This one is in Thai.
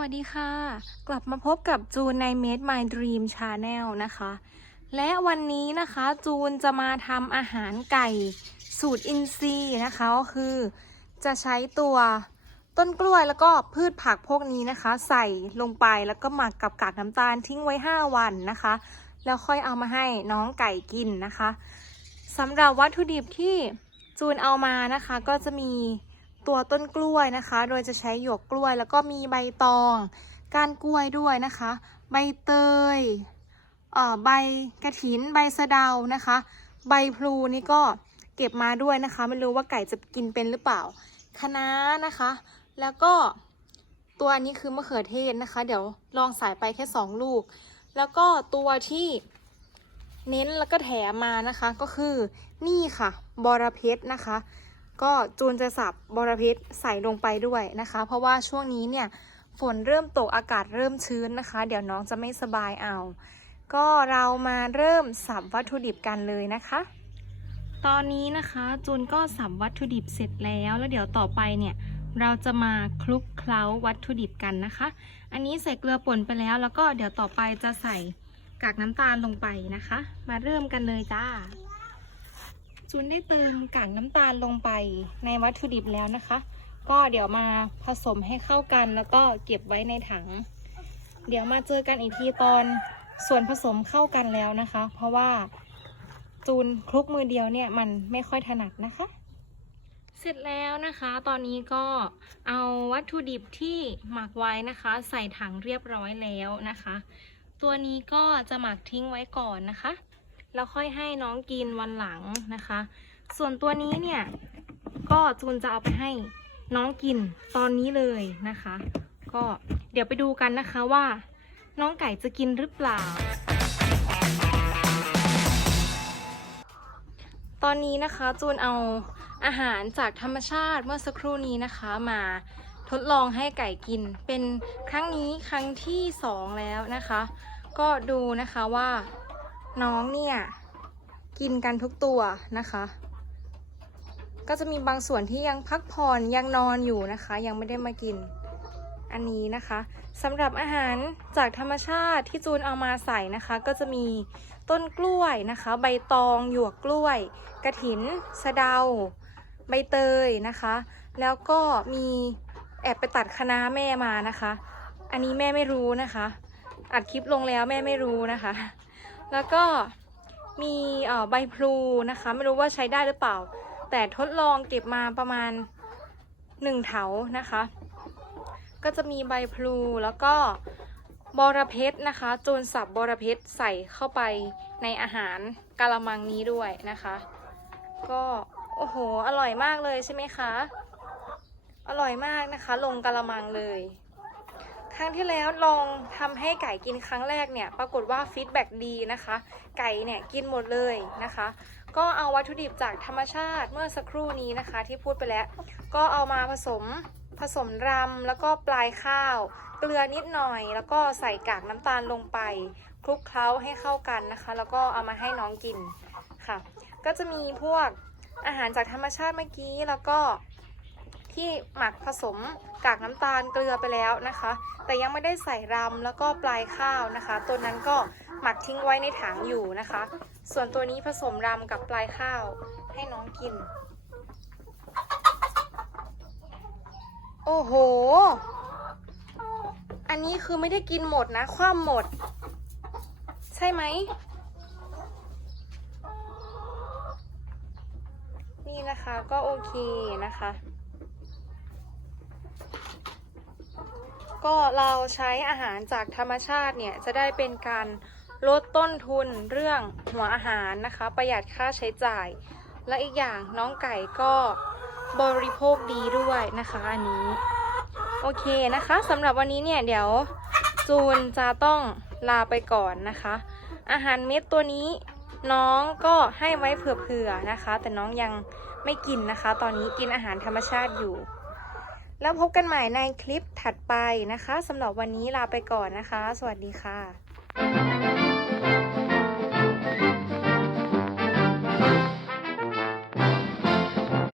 วัสดีค่ะ กลับมาพบกับจูนใน Made My Dream Channel นะคะ และวันนี้นะคะจูนจะมาทำอาหารไก่สูตรอินทรีย์นะคะก็คือจะใช้ตัวต้นกล้วยแล้วก็พืชผักพวกนี้นะคะ ใส่ลงไปแล้วก็หมักกับกากน้ำตาลทิ้งไว้ 5 วันนะคะ แล้วค่อยเอามาให้น้องไก่กินนะคะสำหรับวัตถุดิบที่จูนเอามานะคะก็จะมี ตัวต้นกล้วยนะคะ โดยจะใช้หยวกกล้วย แล้วก็มีใบตองก้านกล้วยด้วยนะคะ ใบเตยเอ่อใบกระถิน ใบสะเดานะคะ ใบพลูนี่ก็เก็บมาด้วยนะคะ ไม่รู้ว่าไก่จะกินเป็นหรือเปล่าคะน้านะคะ แล้วก็ตัวนี้คือมะเขือเทศนะคะ เดี๋ยวลองใส่ไปแค่สองลูก แล้วก็ตัวที่เน้นแล้วก็แถมมานะคะก็คือนี่ค่ะ บอระเพ็ดนะคะ ก็จูนจะสับบอระเพ็ดใส่ลงไปด้วยนะคะ เพราะว่าช่วงนี้เนี่ยฝนเริ่มตกอากาศเริ่มชื้นนะคะ เดี๋ยวน้องจะไม่สบายเอา ก็เรามาเริ่มสับวัตถุดิบกันเลยนะคะ ตอนนี้นะคะจูนก็สับวัตถุดิบเสร็จแล้ว แล้วเดี๋ยวต่อไปเนี่ยเราจะมาคลุกเคล้าวัตถุดิบกันนะคะ อันนี้ใส่เกลือป่นไปแล้ว แล้วก็เดี๋ยวต่อไปจะใส่กากน้ำตาลลงไปนะคะ มาเริ่มกันเลยจ้า จูนได้เติมกากน้ำตาลลงไปในวัตถุดิบแล้วนะคะ ก็เดี๋ยวมาผสมให้เข้ากันแล้วก็เก็บไว้ในถัง เดี๋ยวมาเจอกันอีกทีตอนส่วนผสมเข้ากันแล้วนะคะ เพราะว่าจูนคลุกมือเดียวเนี่ยมันไม่ค่อยถนัดนะคะ เสร็จแล้วนะคะ ตอนนี้ก็เอาวัตถุดิบที่หมักไว้นะคะ ใส่ถังเรียบร้อยแล้วนะคะ ตัวนี้ก็จะหมักทิ้งไว้ก่อนนะคะ แล้วค่อยให้น้องกินวันหลังนะคะ ส่วนตัวนี้เนี่ย ก็จูนจะเอาไปให้น้องกินตอนนี้เลยนะคะ ก็เดี๋ยวไปดูกันนะคะว่า น้องไก่จะกินหรือเปล่า ตอนนี้นะคะจูนเอาอาหารจากธรรมชาติเมื่อสักครู่นี้นะคะมาทดลองให้ไก่กินเป็นครั้งนี้ครั้งที่สองแล้วนะคะ ก็ดูนะคะว่า น้องเนี่ย กินกันทุกตัวนะคะ ก็จะมีบางส่วนที่ยังพักผ่อนยังนอนอยู่นะคะ ยังไม่ได้มากินอันนี้นะคะสำหรับอาหารจากธรรมชาติที่จูนเอามาใส่นะคะ ก็จะมีต้นกล้วยนะคะ ใบตองหยวกกล้วย กระถิน สะเดา ใบเตยนะคะ แล้วก็มีแอบไปตัดคะน้าแม่มานะคะ อันนี้แม่ไม่รู้นะคะ อัดคลิปลงแล้วแม่ไม่รู้นะคะ แล้วก็มีใบพลูนะคะ ไม่รู้ว่าใช้ได้หรือเปล่า แต่ทดลองเก็บมาประมาณหนึ่งเถานะคะ ก็จะมีใบพลูแล้วก็บอระเพ็ดนะคะจูนสับบอระเพ็ดใส่เข้าไปในอาหารกะละมังนี้ด้วยนะคะ ก็โอ้โห อร่อยมากเลยใช่ไหมคะ อร่อยมากนะคะ ลงกะละมังเลย รั้งที่แล้วลองทำให้ไก่กินครั้งแรกเนี่ย ปรากฏว่าฟีดแบ็ดีนะคะ ไก่เนี่ยกินหมดเลยนะคะ ก็เอาวัตถุดิบจากธรรมชาติเมื่อสักครู่นี้นะคะ ที่พูดไปแล้ว ก็เอามาผสมผสมรำแล้วก็ปลายข้าว เกลือนิดหน่อย แล้วก็ใส่กากน้ำตาลลงไปคลุกเคล้าให้เข้ากันนะคะ แล้วก็เอามาให้น้องกินค่ะ ก็จะมีพวกอาหารจากธรรมชาติเมื่อกี้แล้วก็ ที่หมักผสมกากน้ำตาลเกลือไปแล้วนะคะ แต่ยังไม่ได้ใส่รำแล้วก็ปลายข้าวนะคะ ตัวนั้นก็หมักทิ้งไว้ในถังอยู่นะคะ ส่วนตัวนี้ผสมรำกับปลายข้าวให้น้องกิน โอ้โห อันนี้คือไม่ได้กินหมดนะ คว่ำหมด ใช่ไหม นี่นะคะก็โอเคนะคะ ก็เราใช้อาหารจากธรรมชาติเนี่ยจะได้เป็นการลดต้นทุนเรื่องหัวอาหารนะคะ ประหยัดค่าใช้จ่าย และอีกอย่างน้องไก่ก็บริโภคดีด้วยนะคะอันนี้ โอเคนะคะสำหรับวันนี้เนี่ยเดี๋ยวจูนจะต้องลาไปก่อนนะคะ อาหารเม็ดตัวนี้น้องก็ให้ไว้เผื่อๆนะคะ แต่น้องยังไม่กินนะคะ ตอนนี้กินอาหารธรรมชาติอยู่ แล้วพบกันใหม่ในคลิปถัดไปนะคะสำหรับวันนี้ลาไปก่อนนะคะ สวัสดีค่ะ